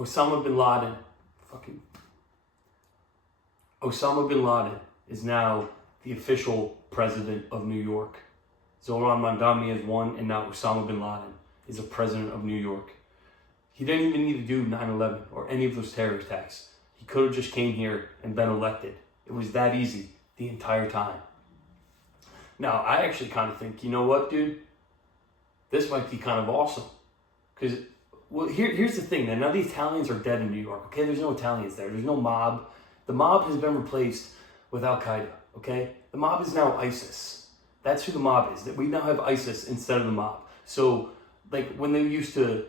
Osama bin Laden, fucking Osama bin Laden is now the official president of New York. Zoran Mandami is one, and now Osama bin Laden is the president of New York. He didn't even need to do 9/11 or any of those terror attacks. He could have just came here and been elected. It was that easy the entire time. Now, I actually kind of think, you know what, dude? This might be kind of awesome. Because, well, here's the thing, man. Now the Italians are dead in New York, okay? There's no Italians there. There's no mob. The mob has been replaced with Al-Qaeda, okay? The mob is now ISIS. That's who the mob is. That we now have ISIS instead of the mob. So, like, when they used to,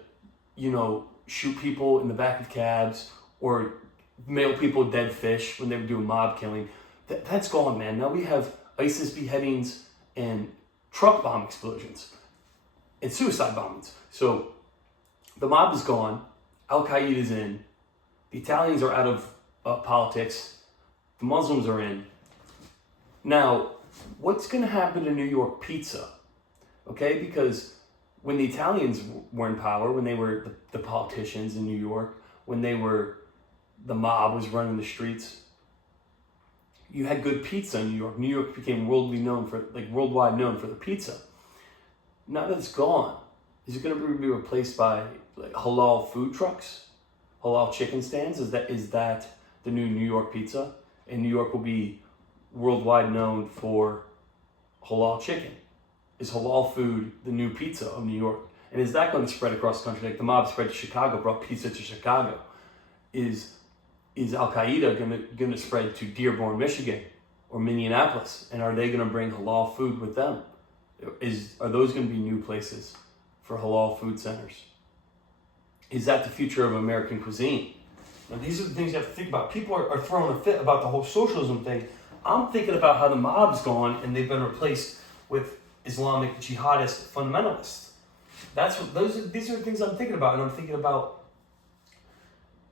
you know, shoot people in the back of cabs or mail people dead fish when they were doing mob killing, that's gone, man. Now we have ISIS beheadings and truck bomb explosions and suicide bombings. So the mob is gone. Al-Qaeda is in. The Italians are out of politics. The Muslims are in. Now, what's going to happen to New York pizza? Okay, because when the Italians were in power, when they were the politicians in New York, when the mob was running the streets, you had good pizza in New York. New York became worldwide known for the pizza. Now that it's gone, is it going to be replaced by like halal food trucks, halal chicken stands? Is that the new New York pizza? And New York will be worldwide known for halal chicken. Is halal food the new pizza of New York? And is that going to spread across the country? Like the mob spread to Chicago, brought pizza to Chicago. Is Al-Qaeda going to spread to Dearborn, Michigan, or Minneapolis? And are they going to bring halal food with them? Are those going to be new places for halal food centers? Is that the future of American cuisine? Now, these are the things you have to think about. People are throwing a fit about the whole socialism thing. I'm thinking about how the mob's gone and they've been replaced with Islamic jihadist fundamentalists. These are the things I'm thinking about, and I'm thinking about,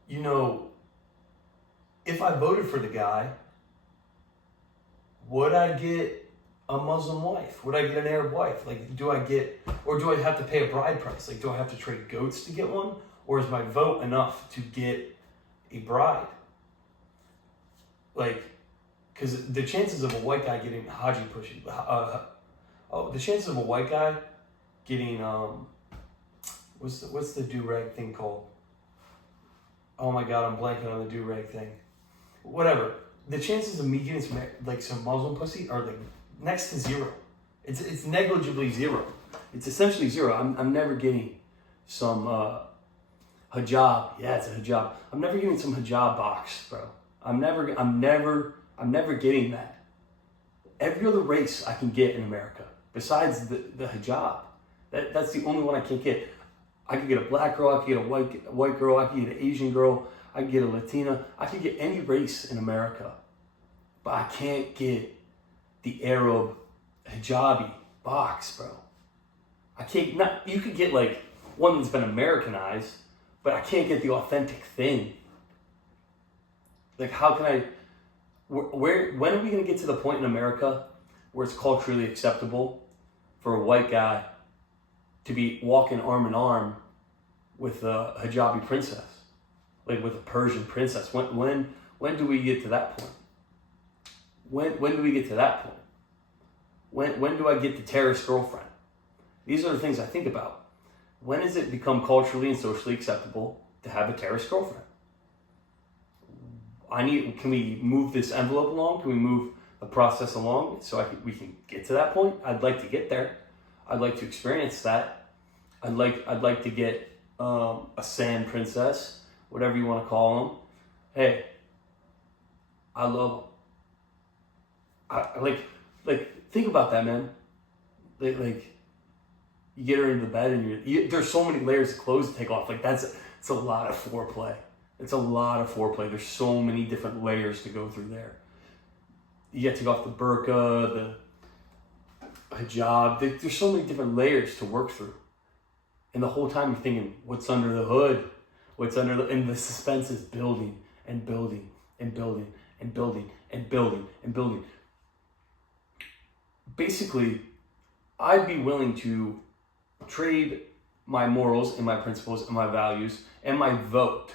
you know, if I voted for the guy, would I get a Muslim wife? Would I get an Arab wife? Like, do I have to pay a bride price? Like, do I have to trade goats to get one? Or is my vote enough to get a bride? Like, because the chances of a white guy getting Haji pushy, the chances of a white guy getting, what's the do-rag thing called? Oh my God, I'm blanking on the do-rag thing. Whatever. The chances of me getting some Muslim pussy are like next to zero. It's negligibly zero. It's essentially zero. I'm never getting some hijab. Yeah, it's a hijab. I'm never getting some hijab box, bro. I'm never getting that. Every other race I can get in America, besides the hijab. That's the only one I can't get. I could get a black girl, I could get a white girl, I could get an Asian girl, I could get a Latina, I could get any race in America. But I can't get the Arab hijabi box, bro. You could get like one that's been Americanized, but I can't get the authentic thing. Like, how can I, when are we gonna get to the point in America where it's culturally acceptable for a white guy to be walking arm in arm with a hijabi princess, like with a Persian princess? When do we get to that point? When do we get to that point? When do I get the terrorist girlfriend? These are the things I think about. When does it become culturally and socially acceptable to have a terrorist girlfriend? Can we move this envelope along? Can we move the process along so we can get to that point? I'd like to get there. I'd like to experience that. I'd like to get a sand princess, whatever you want to call them. Hey, I love them. I like think about that, man. Like you get her into the bed and there's so many layers of clothes to take off. Like it's a lot of foreplay. It's a lot of foreplay. There's so many different layers to go through there. You get to take off the burqa, the hijab. There's so many different layers to work through. And the whole time you're thinking, what's under the hood? And the suspense is building and building and building and building and building and building. Basically, I'd be willing to trade my morals and my principles and my values and my vote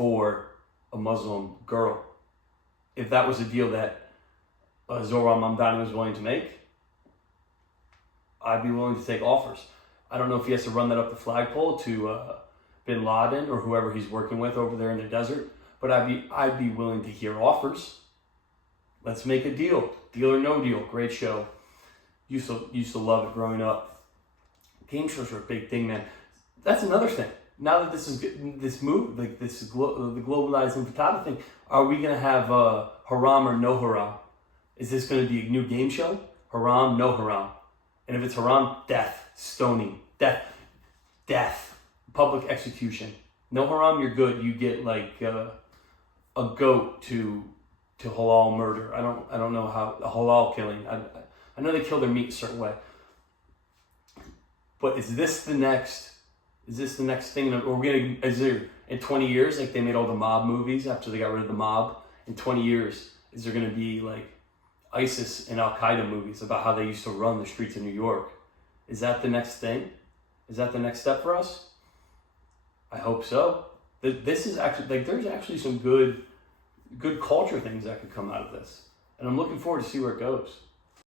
for a Muslim girl. If that was a deal that Zohran Mamdani was willing to make, I'd be willing to take offers. I don't know if he has to run that up the flagpole to bin Laden or whoever he's working with over there in the desert, but I'd be willing to hear offers. Let's make a deal. Deal or no deal. Great show. Used to love it growing up. Game shows are a big thing, man. That's another thing. Now that this move, like the globalized intifada thing, are we gonna have haram or no haram? Is this gonna be a new game show? Haram, no haram. And if it's haram, death, stoning, death, public execution. No haram, you're good. You get like a goat to halal murder. I don't know how a halal killing. I know they kill their meat a certain way. But is this the next thing? Or is there in 20 years, like they made all the mob movies after they got rid of the mob? In 20 years, is there going to be like ISIS and Al Qaeda movies about how they used to run the streets of New York? Is that the next thing? Is that the next step for us? I hope so. This is actually like there's actually some good culture things that could come out of this, and I'm looking forward to see where it goes.